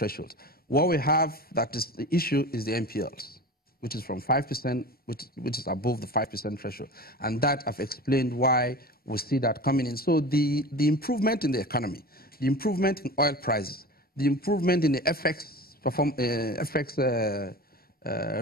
thresholds. What we have that is the issue is the NPLs, which is from 5%, which is above the 5% threshold. And that I've explained why we see that coming in. So the improvement in the economy, the improvement in oil prices, the improvement in the FX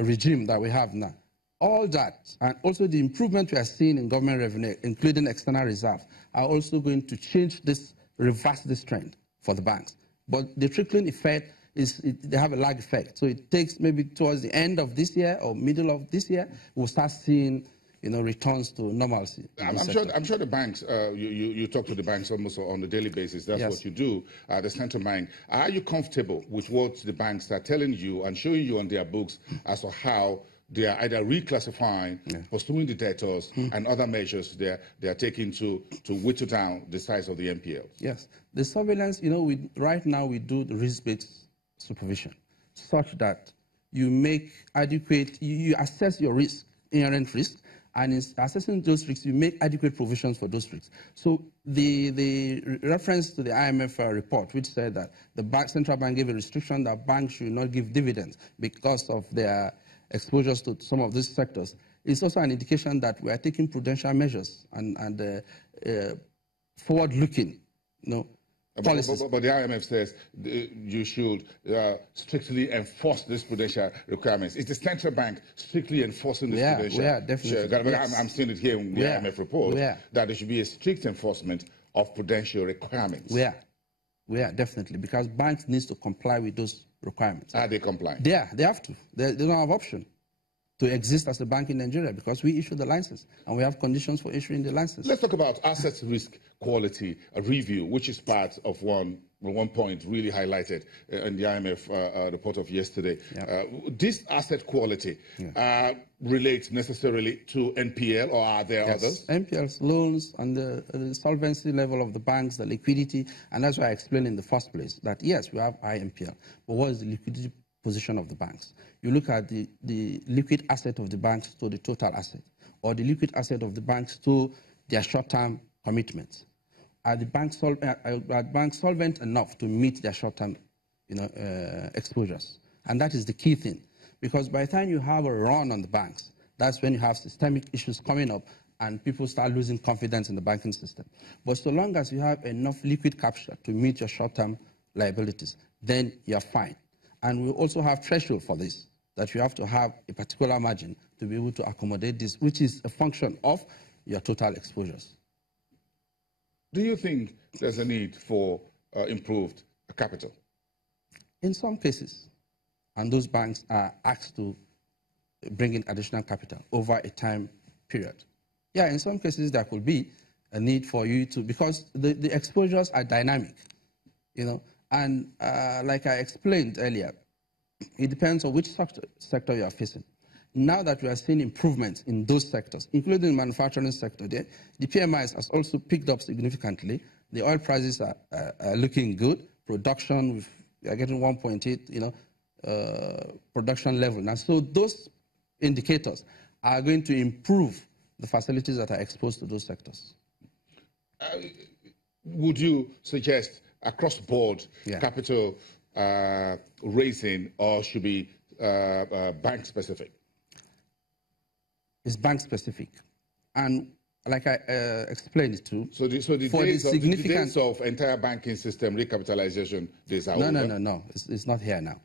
regime that we have now, all that, and also the improvement we are seeing in government revenue, including external reserve, are also going to change this, reverse this trend for the banks. But the trickling effect is, they have a lag effect. So it takes maybe towards the end of this year or middle of this year, we'll start seeing, you know, returns to normalcy. I'm sure the banks, you talk to the banks almost on a daily basis. That's what you do at the central bank. Are you comfortable with what the banks are telling you and showing you on their books as to how they are either reclassifying, pursuing the debtors, and other measures they are taking to whittle down the size of the NPLs? Yes. The surveillance, you know, right now we do the risk-based supervision such that you make adequate, you assess your risk, inherent risk, and in assessing those risks, you make adequate provisions for those risks. So the reference to the IMF report, which said that the central bank gave a restriction that banks should not give dividends because of their exposures to some of these sectors, is also an indication that we are taking prudential measures and forward-looking, you know, policies. But the IMF says you should strictly enforce these prudential requirements. Is the central bank strictly enforcing this prudential? Yeah, definitely. I'm seeing it here in the IMF report, that there should be a strict enforcement of prudential requirements. We are definitely, because banks need to comply with those requirements. Are they complying? They have to. They don't have option to exist as a bank in Nigeria because we issue the license and we have conditions for issuing the license. Let's talk about asset risk quality review, which is part of one point really highlighted in the IMF report of yesterday. This asset quality relates necessarily to NPL, or are there others? NPLs, loans, and the solvency level of the banks, the liquidity, and that's why I explained in the first place that yes, we have high NPL, but what is the liquidity position of the banks? You look at the liquid asset of the banks to the total asset, or the liquid asset of the banks to their short-term commitments. Are the banks solvent enough to meet their short-term, exposures? And that is the key thing, because by the time you have a run on the banks, that's when you have systemic issues coming up and people start losing confidence in the banking system. But so long as you have enough liquid capture to meet your short-term liabilities, then you're fine. And we also have threshold for this, that you have to have a particular margin to be able to accommodate this, which is a function of your total exposures. Do you think there's a need for improved capital? In some cases, and those banks are asked to bring in additional capital over a time period. Yeah, in some cases there could be a need for you to, because the exposures are dynamic, and like I explained earlier, it depends on which sector you are facing. Now that we are seeing improvements in those sectors, including the manufacturing sector, the PMIs has also picked up significantly. The oil prices are looking good. Production, we are getting 1.8, production level now. So those indicators are going to improve the facilities that are exposed to those sectors. Would you suggest across board capital raising, or should be bank specific? It's bank specific, and like I explained too. So the days of entire banking system recapitalization days are over? No. It's not here now.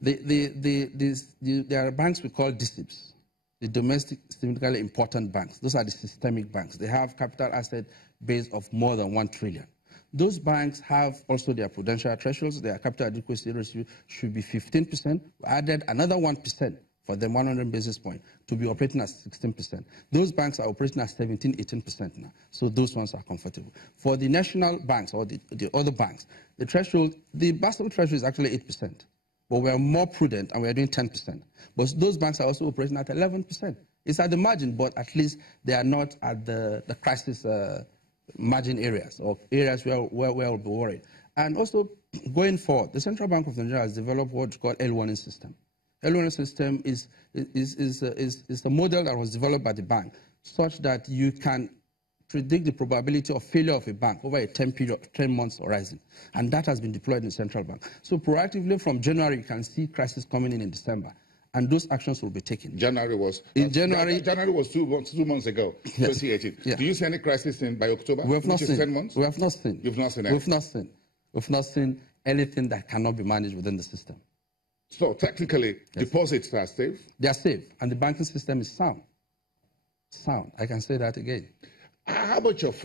There are banks we call DSIBs, the domestic significantly important banks. Those are the systemic banks. They have capital asset base of more than 1 trillion. Those banks have also their prudential thresholds. Their capital adequacy ratio should be 15%. We added another 1% for them, 100 basis points, to be operating at 16%. Those banks are operating at 17, 18% now. So those ones are comfortable. For the national banks or the other banks, the threshold, the Basel threshold is actually 8%. But we are more prudent and we are doing 10%. But those banks are also operating at 11%. It's at the margin, but at least they are not at the crisis margin areas or areas where we'll be worried. And also, going forward, the Central Bank of Nigeria has developed what's called L1 system. L1 system is a model that was developed by the bank such that you can predict the probability of failure of a bank over a 10 months horizon. And that has been deployed in the central bank. So proactively from January, you can see crisis coming in December. And those actions will be taken. January was 2 months ago, yes. 2018. Yeah. Do you see any crisis by October? We have not seen. 10 months? We have not seen. You've not seen anything? We've not seen anything that cannot be managed within the system. So technically, yes. Deposits are safe? They are safe, and the banking system is sound. Sound. I can say that again. How much of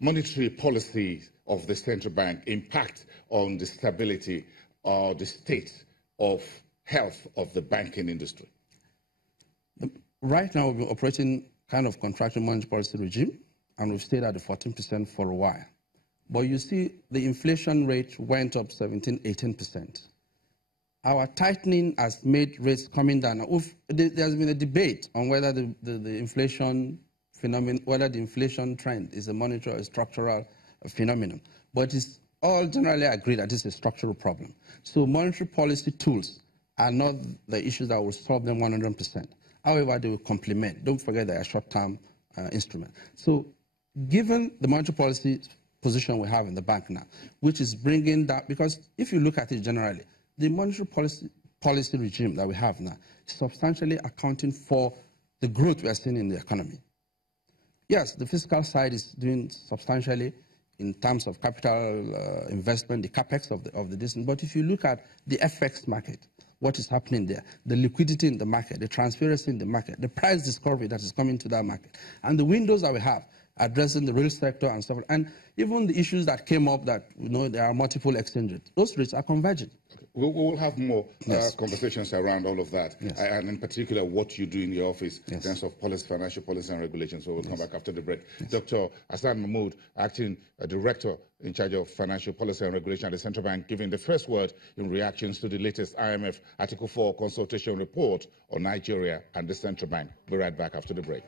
monetary policy of the central bank impact on the stability or the state of health of the banking industry? Right now, we've been operating kind of contractionary monetary policy regime, and we've stayed at the 14% for a while. But you see, the inflation rate went up 17%, 18%. Our tightening has made rates coming down. There's been a debate on whether the inflation phenomenon, whether the inflation trend is a monetary or a structural phenomenon. But it's all generally agreed that it's a structural problem. So monetary policy tools are not the issues that will solve them 100%. However, they will complement. Don't forget they are short-term instruments. So given the monetary policy position we have in the bank now, which is bringing that, because if you look at it generally, the monetary policy regime that we have now is substantially accounting for the growth we are seeing in the economy. Yes, the fiscal side is doing substantially in terms of capital investment, the capex of the distance. But if you look at the FX market, what is happening there, the liquidity in the market, the transparency in the market, the price discovery that is coming to that market, and the windows that we have addressing the real sector and stuff, and even the issues that came up that, there are multiple exchanges, those rates are converging. We will have more conversations around all of that, and in particular what you do in your office in terms of policy, financial policy and regulation. So we'll come back after the break. Dr. Hassan Mahmood, Acting Director in charge of financial policy and regulation at the Central Bank, giving the first word in reactions to the latest IMF Article 4 consultation report on Nigeria and the Central Bank. We'll be right back after the break.